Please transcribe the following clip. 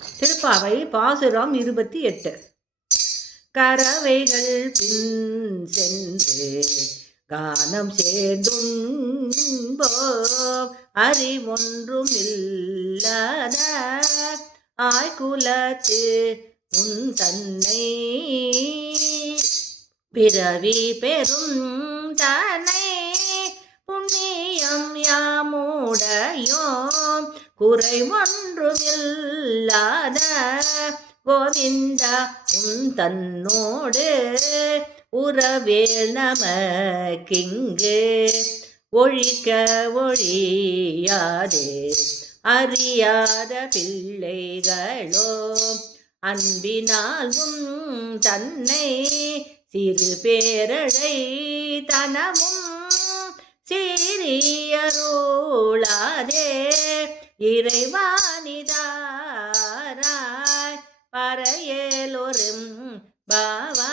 திருப்பாவை பாசுரம் 28. கறவைகள் பின் சென்று கானம் சேர்ந்துண்போம் அறிவொன்றும் இல்லாத ஆய்குலத்து உன் தன்னை பிறவி பெரும் தன்னை புண்ணியம் யாமுடையோம் குறை ஒன்றுமில்லாத கோவிந்தா உன் தன்னோடு உறவேல் நமக்கிங்கு ஒழிக்க ஒழியாதே அறியாத பிள்ளைகளோ அன்பினால் உன் தன்னை சிறு பேரழை தனமும் சீரியருளாதே இறைவானிதாராய் பறையேலொரும் பாவா